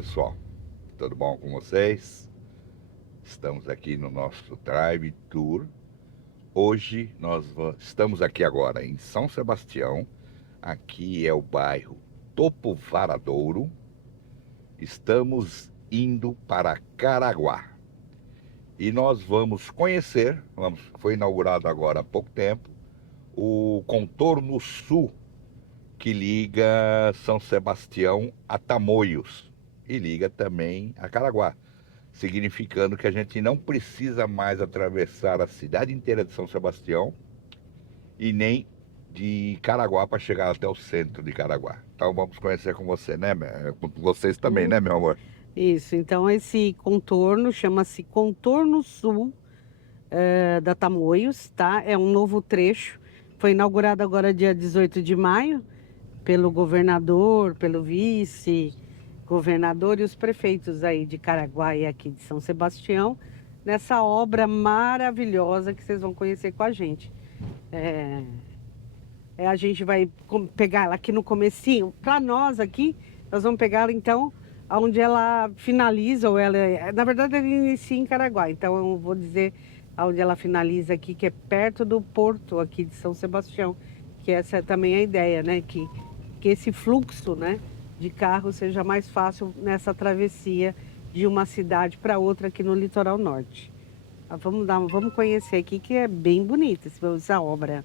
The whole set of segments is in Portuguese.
pessoal, tudo bom com vocês? Estamos aqui no nosso Drive Tour. Hoje estamos aqui agora em São Sebastião. Aqui é o bairro Topo Varadouro. Estamos indo para Caraguá. E nós vamos conhecer, foi inaugurado agora há pouco tempo, o contorno sul que liga São Sebastião a Tamoios e liga também a Caraguá, significando que a gente não precisa mais atravessar a cidade inteira de São Sebastião e nem de Caraguá para chegar até o centro de Caraguá. Então vamos conhecer com você, né? Com vocês também, né, meu amor? Isso, então esse contorno chama-se Contorno Sul da Tamoios, tá? É um novo trecho, foi inaugurado agora dia 18 de maio, pelo governador, pelo vice-governador e os prefeitos aí de Caraguá e aqui de São Sebastião, nessa obra maravilhosa que vocês vão conhecer com a gente. A gente vai pegar ela aqui no comecinho. Para nós aqui, nós vamos pegar ela então onde ela finaliza, ou ela, na verdade ela inicia em Caraguá, então eu vou dizer onde ela finaliza aqui, que é perto do porto aqui de São Sebastião, que essa é também a ideia, né, que esse fluxo, né, de carro seja mais fácil nessa travessia de uma cidade para outra aqui no litoral norte. Vamos conhecer aqui, que é bem bonita essa obra.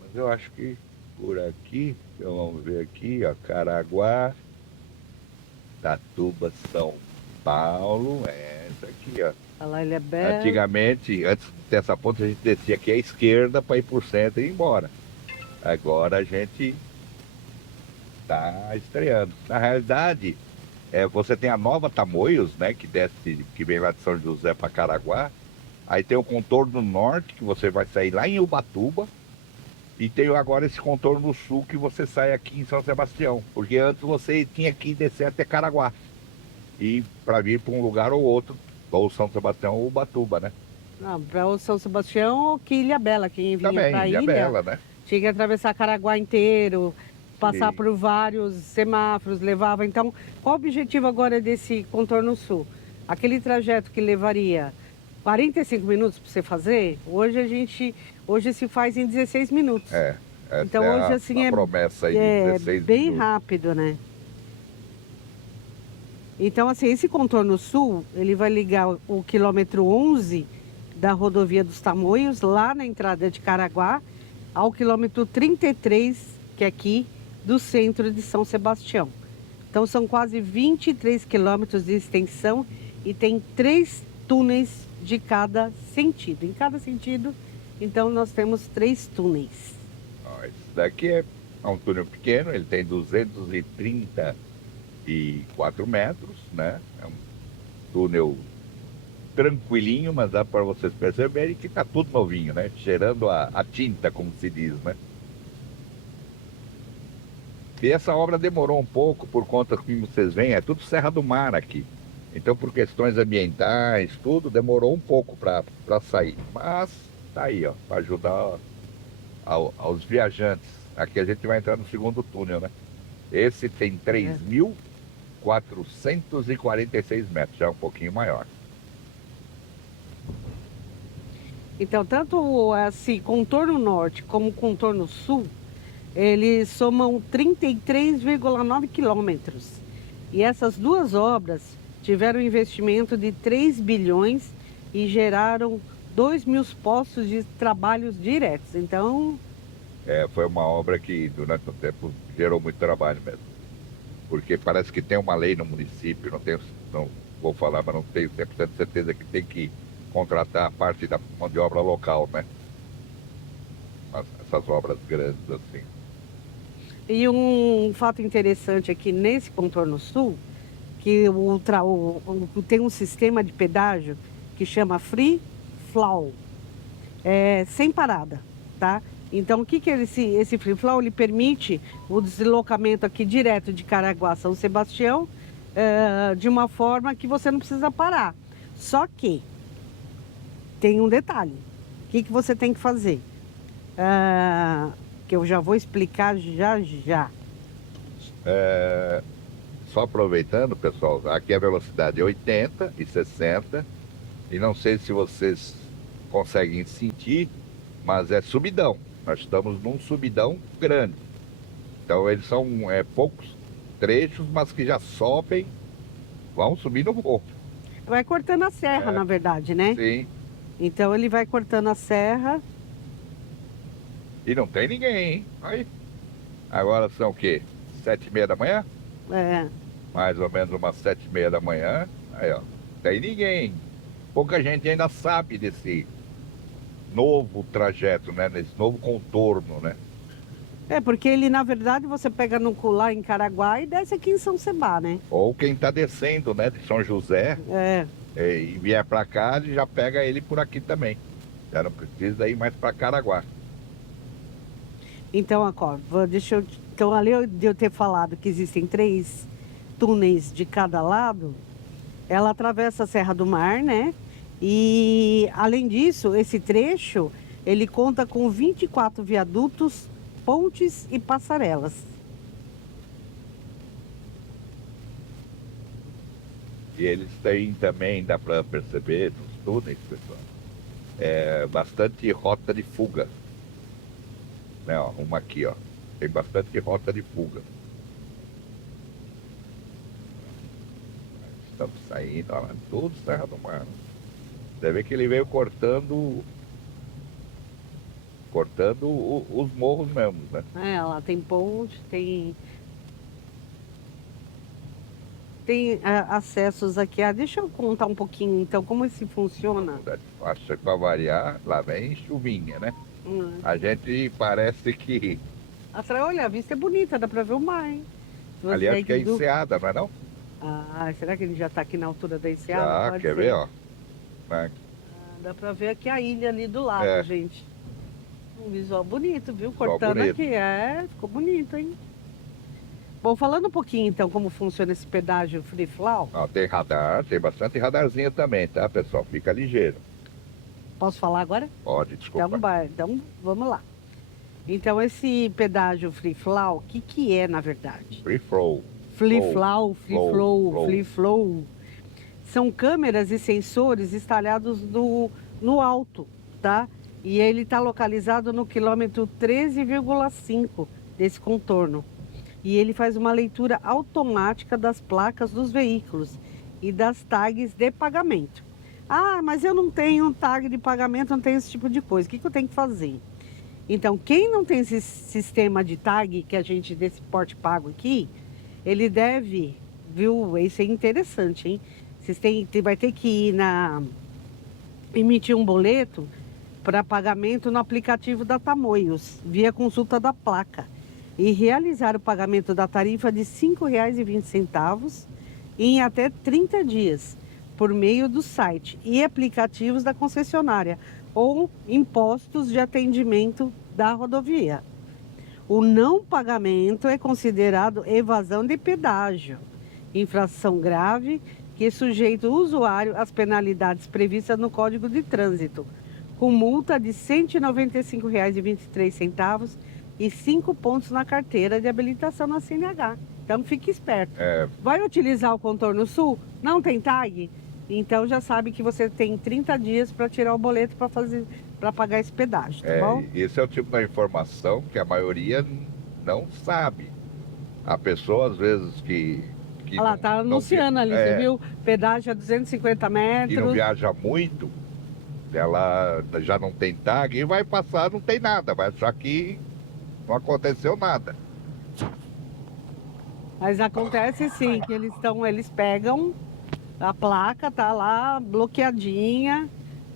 Mas eu acho que por aqui, então vamos ver aqui, ó, Caraguá, Tatuba, São Paulo, essa aqui, ó. Olha lá, ele é belo. Antigamente, antes dessa ponte, a gente descia aqui à esquerda para ir por centro e ir embora. Agora a gente está estreando. Na realidade, você tem a nova Tamoios, né, que desce, que vem lá de São José para Caraguá. Aí tem o contorno norte, que você vai sair lá em Ubatuba. E tem agora esse contorno sul, que você sai aqui em São Sebastião. Porque antes você tinha que descer até Caraguá. E para vir para um lugar ou outro, ou São Sebastião ou Ubatuba, né? Não, para o São Sebastião ou que Ilha Bela, quem vinha Também, para a Ilha ilha, Bela, né? tinha que atravessar Caraguá inteiro, passar Sim. por vários semáforos, levava. Então, qual o objetivo agora desse contorno sul? Aquele trajeto que levaria 45 minutos para você fazer, hoje se faz em 16 minutos. Essa Então é hoje a assim promessa aí de é 16 bem minutos. rápido, né? Então, assim, esse contorno sul, ele vai ligar o quilômetro 11 da rodovia dos Tamoios, lá na entrada de Caraguá, ao quilômetro 33, que é aqui, do centro de São Sebastião. Então, são quase 23 quilômetros de extensão e tem 3 túneis de cada sentido. Em cada sentido, então, nós temos 3 túneis. Ó, esse daqui é um túnel pequeno, ele tem 234 metros, né? É um túnel tranquilinho, mas dá para vocês perceberem que tá tudo novinho, né? Cheirando a tinta, como se diz, né? E essa obra demorou um pouco por conta que vocês veem, é tudo Serra do Mar aqui. Então, por questões ambientais, tudo demorou um pouco para sair. Mas tá aí, ó, para ajudar aos viajantes. Aqui a gente vai entrar no segundo túnel, né? Esse tem 3.446 metros, já é um pouquinho maior. Então, tanto esse contorno norte como o contorno sul, eles somam 33,9 quilômetros. E essas duas obras tiveram um investimento de 3 bilhões e geraram 2.000 postos de trabalhos diretos. Então, Foi uma obra que durante o tempo gerou muito trabalho mesmo. Porque parece que tem uma lei no município, não vou falar, mas não tenho 100% de certeza que tem que contratar a parte da mão de obra local, né? Essas obras grandes assim. e um fato interessante aqui nesse contorno sul, que tem um sistema de pedágio que chama Free Flow, sem parada, tá? Então, o que é esse Free Flow? Ele permite o deslocamento aqui direto de Caraguá a São Sebastião, de uma forma que você não precisa parar. Só que tem um detalhe. O que você tem que fazer? Que eu já vou explicar já já. só aproveitando, pessoal, aqui a velocidade é 80 e 60. E não sei se vocês conseguem sentir, mas é subidão. Nós estamos num subidão grande. Então eles são poucos trechos, mas que já sobem, vão subir no morro. Vai cortando a serra, na verdade, né? Sim. Então ele vai cortando a serra. E não tem ninguém, hein? Aí. Agora são o quê? 7h30 da manhã? É. Mais ou menos umas 7h30 da manhã. Aí, ó. Tem ninguém. Pouca gente ainda sabe desse novo trajeto, né? Nesse novo contorno, né? É, porque ele, na verdade, você pega no lá em Caraguá e desce aqui em São Sebá, né? Ou quem tá descendo, né? De São José e vier pra cá, ele já pega ele por aqui também. Já não precisa ir mais pra Caraguá. Então, então, além de eu ter falado que existem 3 túneis de cada lado, ela atravessa a Serra do Mar, né? E, além disso, esse trecho, ele conta com 24 viadutos, pontes e passarelas. E eles têm também, dá para perceber, nos túneis, pessoal, bastante rota de fuga. Né, ó, uma aqui, ó. Tem bastante rota de fuga. Estamos saindo, ó, tudo Serra do Mar. Você vê que ele veio cortando os morros mesmo, né? É, lá tem ponte, tem acessos aqui. Deixa eu contar um pouquinho, então, como esse funciona. Acho que para variar, lá vem chuvinha, né? A gente parece que... Olha, a vista é bonita, dá para ver o mar, hein? Ali acho que é Enseada, não é não? Ah, será que ele já está aqui na altura da Enseada? Já, quer ver, ó? Dá para ver aqui a ilha ali do lado, gente. Um visual bonito, viu? Cortando bonito. aqui, ficou bonito, hein? Bom, falando um pouquinho então como funciona esse pedágio Free Flow. Tem radar, tem bastante radarzinho também, tá, pessoal? Fica ligeiro. Posso falar agora? Pode, desculpa. Então vamos lá. Então esse pedágio Free Flow, o que é na verdade? Free Flow. Free Flow. São câmeras e sensores instalados no alto, tá? E ele está localizado no quilômetro 13,5 desse contorno. E ele faz uma leitura automática das placas dos veículos e das tags de pagamento. Ah, mas eu não tenho tag de pagamento, não tenho esse tipo de coisa. O que eu tenho que fazer? Então, quem não tem esse sistema de tag que a gente, desse porte pago aqui, ele deve, viu? Isso é interessante, hein? Vai ter que ir emitir um boleto para pagamento no aplicativo da Tamoios, via consulta da placa, e realizar o pagamento da tarifa de R$ 5,20 em até 30 dias, por meio do site e aplicativos da concessionária ou impostos de atendimento da rodovia. O não pagamento é considerado evasão de pedágio, infração grave que sujeita o usuário às penalidades previstas no Código de Trânsito, com multa de R$ 195,23 e 5 pontos na carteira de habilitação na CNH. Então fique esperto. Vai utilizar o contorno sul? Não tem tag? Então já sabe que você tem 30 dias para tirar o boleto para pagar esse pedágio, tá bom? Esse é o tipo da informação que a maioria não sabe. A pessoa, às vezes, que olha lá, tá anunciando ali, você viu? Pedágio a 250 metros. Que não viaja muito, ela já não tem tag e vai passar, não tem nada, vai achar que não aconteceu nada. Mas acontece sim, que eles pegam a placa, tá lá bloqueadinha,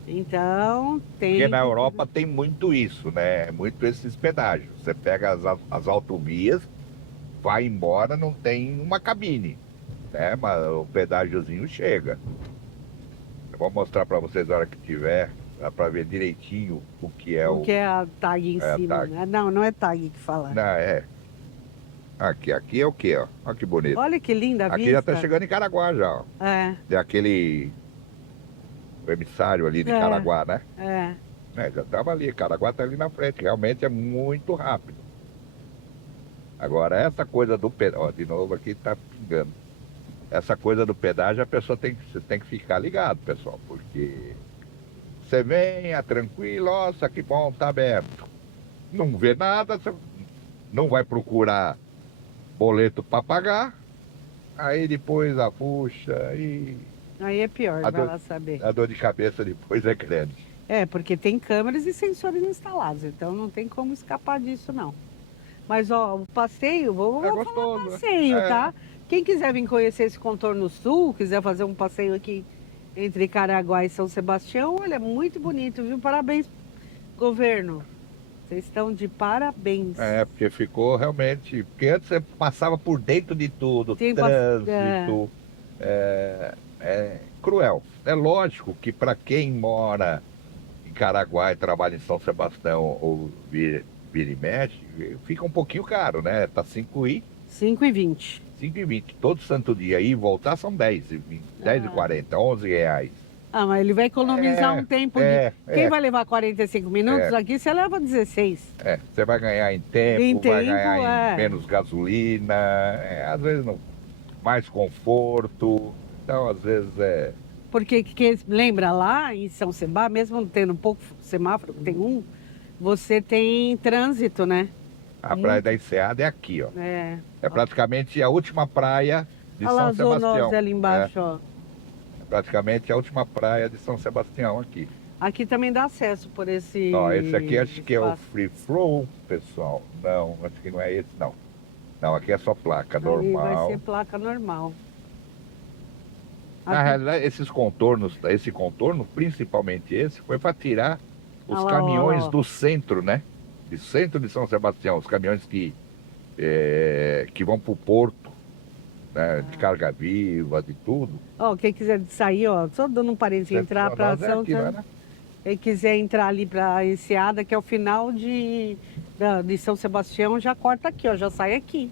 então tem... Porque na Europa tem muito isso, né? Muito esses pedágios. Você pega as autovias, vai embora, não tem uma cabine, né? Mas o pedágiozinho chega. Eu vou mostrar para vocês na hora que tiver, dá para ver direitinho o que é o que é a tag em cima. Tag. Não é tag que fala. Não, Aqui é o que, ó? Olha que bonito. Olha que linda a vista. Aqui já tá chegando em Caraguá já, ó. Tem aquele emissário ali de Caraguá, né? Já tava ali, Caraguá tá ali na frente, realmente é muito rápido. Agora essa coisa do pedágio, ó, de novo aqui tá pingando. essa coisa do pedágio, você tem que ficar ligado, pessoal, porque você vem, é tranquilo, nossa, que bom, tá aberto. Não vê nada, você não vai procurar boleto para pagar, aí depois a puxa e Aí é pior, a vai dor, lá saber. a dor de cabeça depois é grande. É, porque tem câmeras e sensores instalados, então não tem como escapar disso, não. Mas, ó, o passeio, É vou falar gostoso. passeio, tá? Quem quiser vir conhecer esse contorno sul, quiser fazer um passeio aqui entre Caraguá e São Sebastião, olha, é muito bonito, viu? Parabéns, governo. Vocês estão de parabéns. Porque ficou realmente. Porque antes você passava por dentro de tudo, Tem trânsito. É cruel. É lógico que para quem mora em Caraguá e trabalha em São Sebastião ou vira e mexe, fica um pouquinho caro, né? Tá 5,20. 5,20. Todo santo dia ir e voltar são 10,20, 10,40, R$ 11. Ah, mas ele vai economizar um tempo de... Quem É, vai levar 45 minutos é. aqui, você leva 16. Você vai ganhar em tempo, Em vai tempo, ganhar em menos gasolina, às vezes não, mais conforto. Então, às vezes Porque lembra lá em São Sebá, mesmo tendo pouco semáforo, tem um, você tem trânsito, né? a Praia da Enseada é aqui, ó. É. É praticamente a última praia de Olha lá São as Sebastião. zoonoses ali embaixo, ó. É praticamente a última praia de São Sebastião aqui. Aqui também dá acesso por esse Ó, esse aqui acho que é o espaço. Free Flow, pessoal. Não, acho que não é esse, não. Não, aqui é só placa Ali normal. vai ser placa normal. Na Aqui- realidade, esse contorno, principalmente esse, foi para tirar os Olha lá, caminhões olha lá. do centro, né? Do centro de São Sebastião, os caminhões que vão para o porto, né? De carga viva, de tudo. Ó, quem quiser sair, ó, só dando um parênteses, entrar para Nós é aqui, não é, né? quem quiser entrar ali para Enseada, que é o final de São Sebastião, já corta aqui, ó, já sai aqui.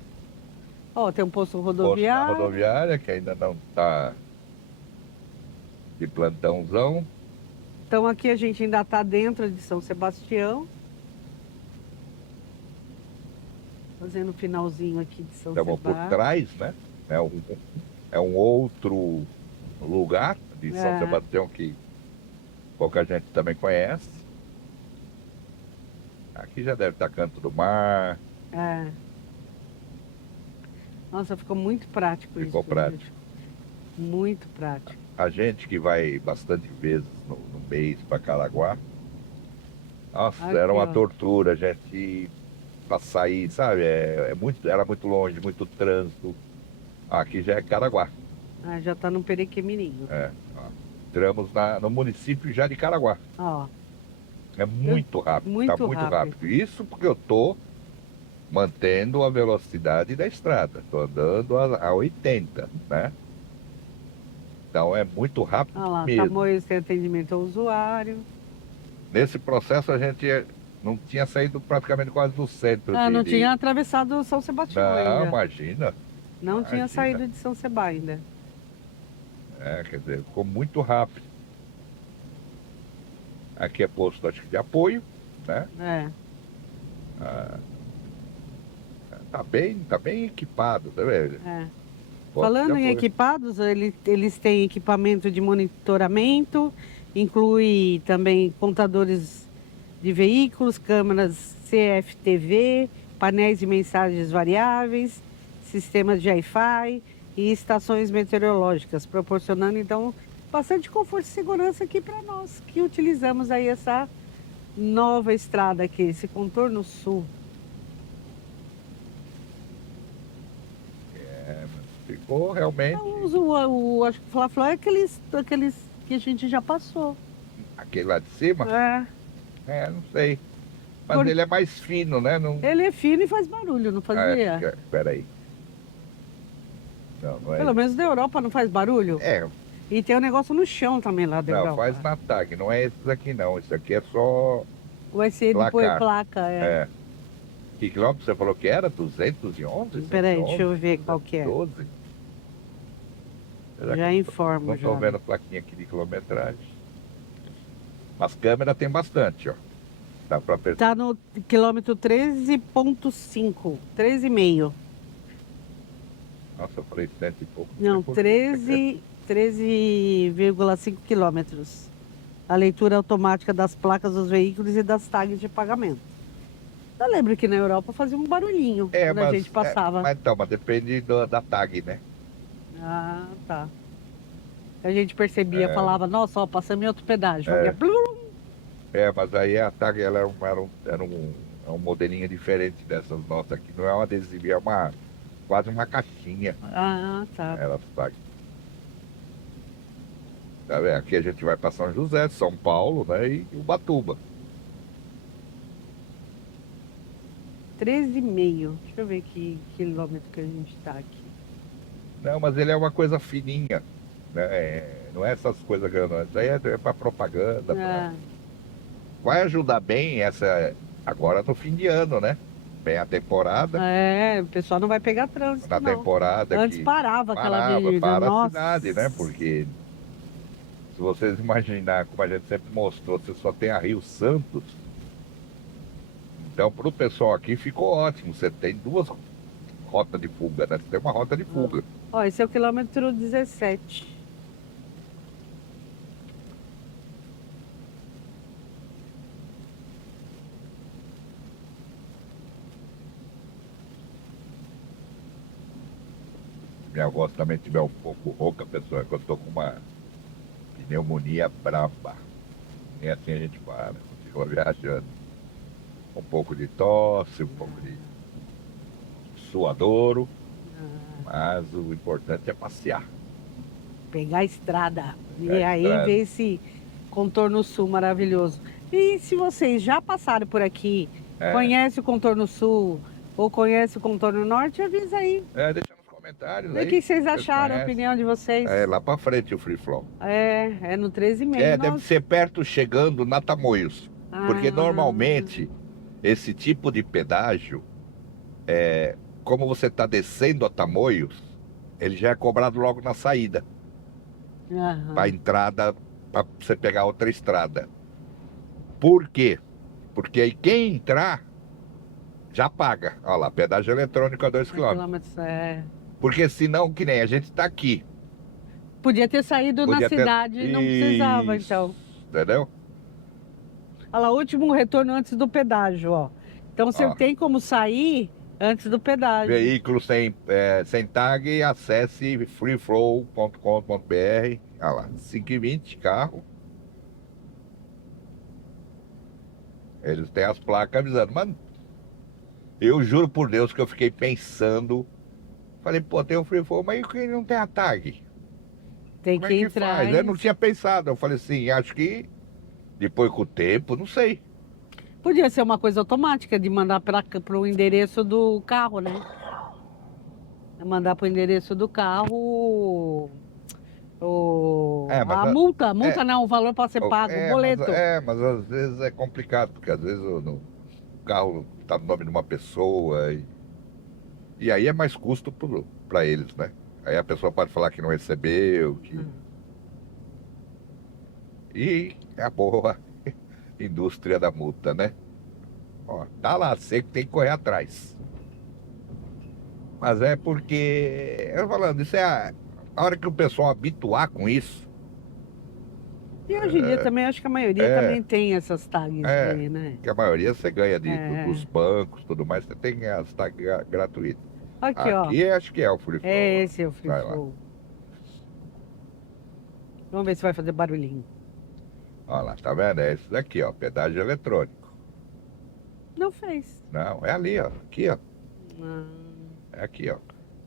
Ó, tem um posto Posto na rodoviário. rodoviária, que ainda não está de plantãozão. Então aqui a gente ainda está dentro de São Sebastião. Fazendo o finalzinho aqui de São Estamos por Sebastião. trás, né? É um outro lugar de São Sebastião que pouca gente também conhece. Aqui já deve estar Canto do Mar. É. Nossa, ficou muito prático isso. Ficou prático. Gente. Muito prático. A gente que vai bastante vezes no mês para Caraguá, nossa, Aqui, era uma ó. tortura a gente para sair, sabe? Era muito longe, muito trânsito. Aqui já é Caraguá. Ah, já tá no Perequemirinho. Ó. Entramos no município já de Caraguá. Ó, É muito rápido, muito tá muito rápido. rápido. Isso porque eu tô mantendo a velocidade da estrada. Tô andando a 80, né? Então é muito rápido olha lá, mesmo. Tamoios tem atendimento ao usuário. Nesse processo a gente não tinha saído praticamente quase do centro. Ah, não tinha atravessado São Sebastião Não, ainda. imagina. Não tinha imagina. saído de São Sebá ainda. Quer dizer, ficou muito rápido. Aqui é posto, acho que de apoio, né? Tá bem equipado, tá vendo? Posto Falando de em apoio. equipados, eles têm equipamento de monitoramento, inclui também contadores de veículos, câmeras CFTV, painéis de mensagens variáveis, sistemas de Wi-Fi e estações meteorológicas, proporcionando então bastante conforto e segurança aqui para nós que utilizamos aí essa nova estrada aqui, esse contorno sul. Ficou realmente. Acho que o Fla-Fla é aqueles que a gente já passou. Aquele lá de cima? Não sei. Mas ele é mais fino, né? Não... Ele é fino e faz barulho, não fazia? Peraí. Não é. Pelo menos da Europa não faz barulho? E tem um negócio no chão também lá da Europa. Não, faz na TAG. Não é esses aqui, não. Isso aqui é só. Vai ser depois placa, Que quilômetro você falou que era? 211? Peraí, deixa eu ver qual que é. 12? Já informo, Não estou vendo a plaquinha aqui de quilometragem. Mas câmera tem bastante, ó. Dá pra perceber. Tá no quilômetro 13,5, 13,5. Nossa, eu falei 100 e pouco. Não, Por quê? 13,5 quilômetros. A leitura automática das placas dos veículos e das tags de pagamento. Eu lembro que na Europa fazia um barulhinho É, quando a gente passava. mas depende da tag, né? Ah, tá. A gente percebia, falava, nossa, ó, passamos em outro pedágio. É. Fazia blum. Mas aí a tag ela é um modelinho diferente dessas nossas aqui. Não é uma adesiva, quase uma caixinha. Ah, tá. Elas tag. Tá vendo? Aqui a gente vai para São José, São Paulo, né? E Ubatuba. 13,5. Deixa eu ver que quilômetro que a gente tá aqui. Não, mas ele é uma coisa fininha, né? Não é essas coisas grandes. Isso aí é para propaganda. Ah, Vai ajudar bem agora no fim de ano, né? Vem a temporada. o pessoal não vai pegar trânsito, Na não. temporada Antes que parava aquela avenida, para a nossa. cidade, né? Porque se vocês imaginar, como a gente sempre mostrou, você só tem a Rio Santos. Então, para o pessoal aqui ficou ótimo. Você tem duas rotas de fuga, né? Você tem uma rota de fuga. Ó, esse é o quilômetro 17. Minha voz também estiver um pouco rouca, pessoal, é que eu tô com uma pneumonia braba. Nem assim a gente para, continua viajando. Um pouco de tosse, um pouco de suadouro, mas o importante é passear. Pegar a estrada. E Pegar a aí estrada. ver esse contorno sul maravilhoso. E se vocês já passaram por aqui, conhece o contorno sul ou conhece o contorno norte, avisa aí. Deixa nos comentários Vê aí. o que vocês Vocês acharam, a conhecem? opinião de vocês. Lá pra frente o Free Flow. É no 13,5. Deve ser perto chegando na Tamoios. Porque Ah. normalmente esse tipo de pedágio, como você está descendo a Tamoios, ele já é cobrado logo na saída. Para entrada, para você pegar outra estrada. Por quê? Porque aí quem entrar já paga. Olha lá, pedágio eletrônico a 2 km. Quilômetros, Porque senão, que nem a gente está aqui. Podia ter saído na cidade e não precisava, Isso, então. Entendeu? Olha lá, último retorno antes do pedágio, ó. Então você tem como sair antes do pedágio. Veículo sem tag, acesse freeflow.com.br. Olha lá, 5h20, carro. Eles têm as placas avisando. Mas eu juro por Deus que eu fiquei pensando. Falei, pô, tem o Free Flow, mas quem não tem a tag? Tem Como que é que entrar. faz? Eu não tinha pensado. Eu falei assim, acho que depois com o tempo, não sei. Podia ser uma coisa automática de mandar para o endereço do carro, né? Mandar para o endereço do carro a multa. Multa não, o valor pode ser pago, o boleto. Mas às vezes é complicado, porque às vezes o carro está no nome de uma pessoa e aí é mais custo para eles, né? Aí a pessoa pode falar que não recebeu, E é a boa indústria da multa, né? Ó, tá lá, você que tem que correr atrás. Mas é porque, eu falando, isso é a hora que o pessoal habituar com isso. E hoje em dia também acho que a maioria também tem essas tags aí, né? Que a maioria você ganha dos bancos, tudo mais, você tem as tags gratuitas. Aqui, ó. Acho que é o Free Flow. Esse é o Free Flow. Vamos ver se vai fazer barulhinho. Olha lá, tá vendo? É esse daqui, ó, pedágio eletrônico. Não fez. Não, é ali, ó. Aqui, ó. Ah. É aqui, ó.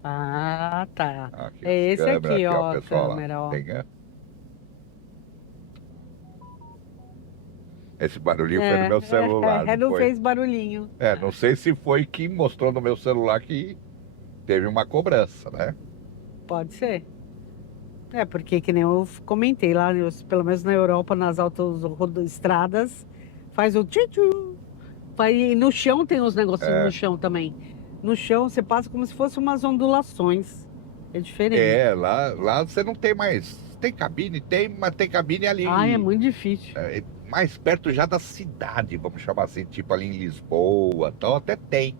Ah, tá. Aqui, É esse aqui, ó, pessoal, câmera, ó. Esse barulhinho foi no meu celular. Não fez barulhinho. Não sei se foi que mostrou no meu celular que teve uma cobrança, né? Pode ser. Porque que nem eu comentei lá, pelo menos na Europa, nas autoestradas, faz o tchu-tchu. E no chão tem uns negocinhos no chão também. No chão você passa como se fossem umas ondulações. É diferente. Lá você não tem mais. Tem cabine? Mas tem cabine ali. É muito difícil. Mais perto já da cidade, vamos chamar assim, tipo ali em Lisboa, tal, até tem.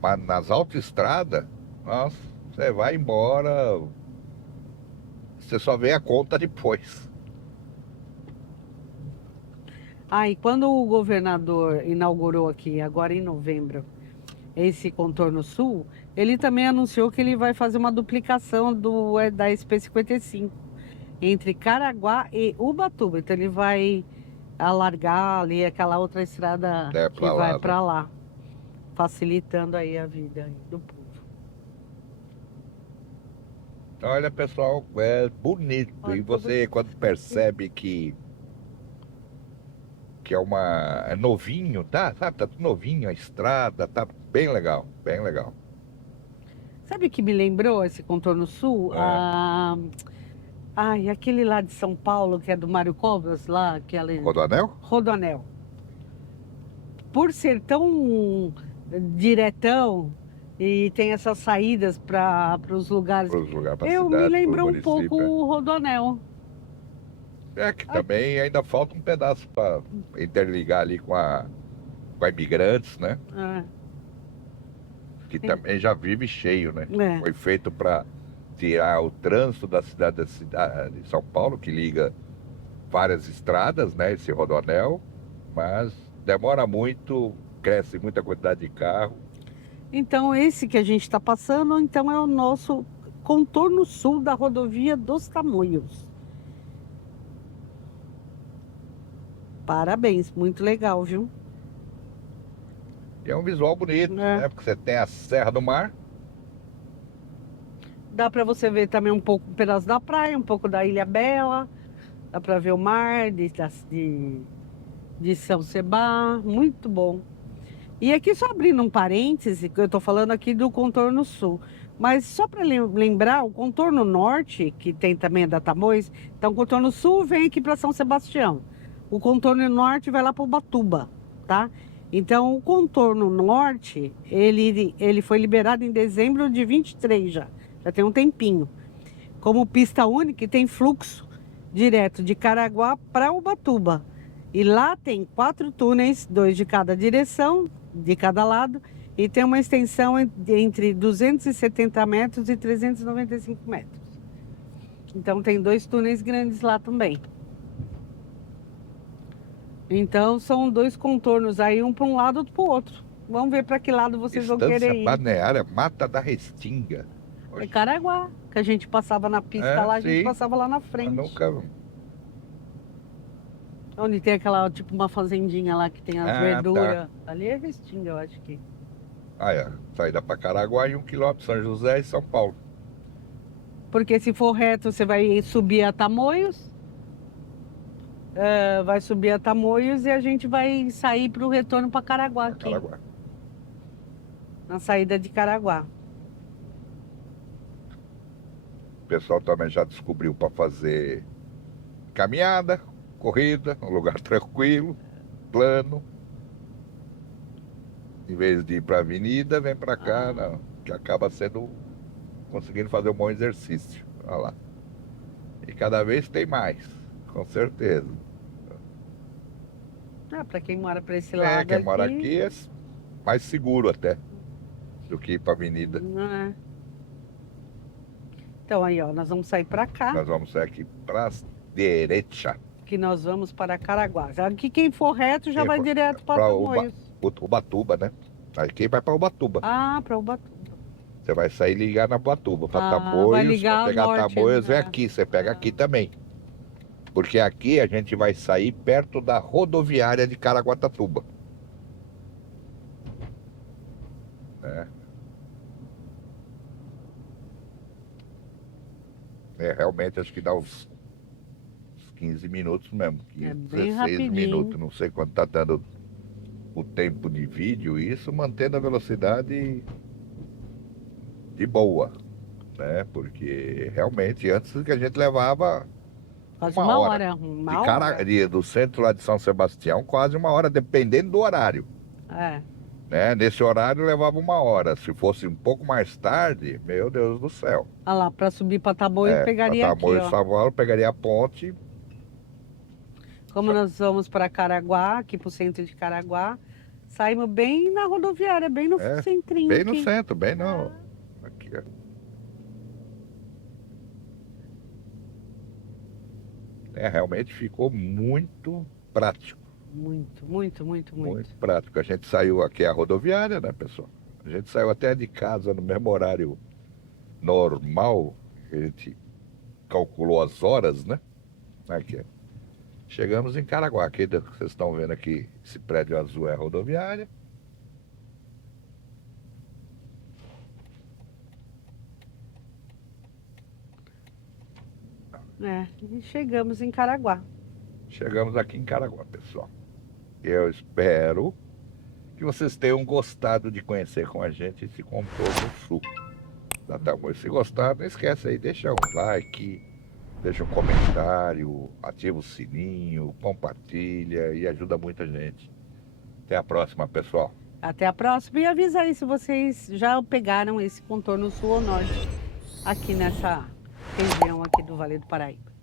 Mas nas autoestradas, nossa, Você vai embora, você só vê a conta depois. Ah, e quando o governador inaugurou aqui, agora em novembro, esse contorno sul, ele também anunciou que ele vai fazer uma duplicação da SP-55 entre Caraguá e Ubatuba. Então ele vai alargar ali aquela outra estrada É que pra vai lá, né? para lá, facilitando aí a vida aí do povo. Olha, pessoal, é bonito. Olha, E você, quando percebe que é novinho, tá? Sabe, tá tudo novinho, a estrada, tá bem legal, bem legal. Sabe o que me lembrou esse contorno sul? É. Ai, aquele lá de São Paulo, que é do Mário Covas, lá, aquele Rodoanel? Rodoanel. Por ser tão diretão e tem essas saídas para os lugares, Para os lugares, para eu me cidade, para o lembrou um pouco município. o Rodoanel. É que também ainda falta um pedaço para interligar ali com a Imigrantes, né? É, Que também já vive cheio, né? é. Foi feito para tirar o trânsito da cidade de São Paulo, que liga várias estradas, né? Esse rodoanel, mas demora muito, cresce muita quantidade de carro. Então, esse que a gente está passando, então é o nosso contorno sul da rodovia dos Tamoios. Parabéns, muito legal, viu? E é um visual bonito, É. né? Porque você tem a Serra do Mar. Dá para você ver também um pedaço da praia, um pouco da Ilha Bela. Dá para ver o mar de São Sebá, muito bom. E aqui só abrindo um parêntese, que eu estou falando aqui do contorno sul. Mas só para lembrar, o contorno norte, que tem também a da Tamoios, então o contorno sul vem aqui para São Sebastião. O contorno norte vai lá para Ubatuba, tá? Então o contorno norte, ele foi liberado em dezembro de 23 já tem um tempinho. Como pista única e tem fluxo direto de Caraguá para Ubatuba. E lá tem 4 túneis, 2 de cada direção, de cada lado, e tem uma extensão entre 270 metros e 395 metros. Então tem 2 túneis grandes lá também. Então são 2 contornos aí, um para um lado, outro para o outro. Vamos ver para que lado vocês vão Estância querer ir. Balneária Mata da Restinga. É Caraguá, que a gente passava na pista lá, a gente sim. passava lá na Mas frente. nunca... Onde tem aquela, tipo, uma fazendinha lá que tem as verduras. Tá. Ali é Restinga, eu acho que. Saída para Caraguá e 1 quilômetro, São José e São Paulo. Porque se for reto, você vai subir a Tamoios. Vai subir a Tamoios e a gente vai sair para o retorno para Caraguá aqui. Caraguá. Na saída de Caraguá. O pessoal também já descobriu para fazer caminhada, corrida, um lugar tranquilo, plano. Em vez de ir para a avenida, vem para cá, não, que acaba sendo conseguindo fazer um bom exercício. Olha lá. E cada vez tem mais, com certeza. Para quem mora para esse lado Quem aqui. mora aqui é mais seguro até do que ir para a avenida. Então aí, ó, nós vamos sair para cá. Nós vamos sair aqui para a direita. Que nós vamos para Caraguá. Aqui quem for reto já vai direto para Tamoios. Ubatuba, né? Aí quem vai para Ubatuba. Para Ubatuba. Você vai sair e ligar na Ubatuba. Para vai Tamoios, ligar para pegar norte, Tamoios né? é aqui. Você pega aqui também. Porque aqui a gente vai sair perto da rodoviária de Caraguatatuba. Realmente acho que dá uns 15 minutos mesmo. 15, bem 16 rapidinho. minutos. Não sei quanto tá dando o tempo de vídeo. Isso mantendo a velocidade de boa. Né? Porque realmente antes que a gente levava quase uma hora. Do centro lá de São Sebastião, quase uma hora, dependendo do horário. Né? Nesse horário levava uma hora. Se fosse um pouco mais tarde, meu Deus do céu. Ah lá, para subir para Tamoios pegaria aqui, ó. São Paulo, pegaria a ponte. Como nós vamos para Caraguá, aqui para o centro de Caraguá, saímos bem na rodoviária, bem no centrinho. Bem aqui. no centro, bem no... Aqui, ó. Realmente ficou muito prático. Muito, muito, muito, muito. Muito prático. A gente saiu aqui a rodoviária, né, pessoal? A gente saiu até de casa no mesmo horário normal, que a gente calculou as horas, né? Aqui. Chegamos em Caraguá. Aqui, vocês estão vendo aqui, esse prédio azul é a rodoviária. E chegamos em Caraguá. Chegamos aqui em Caraguá, pessoal. Eu espero que vocês tenham gostado de conhecer com a gente esse contorno sul da Tamoios. Se gostaram, não esquece aí, deixa um like, deixa um comentário, ativa o sininho, compartilha e ajuda muita gente. Até a próxima, pessoal. Até a próxima e avisa aí se vocês já pegaram esse contorno sul ou norte aqui nessa região aqui do Vale do Paraíba.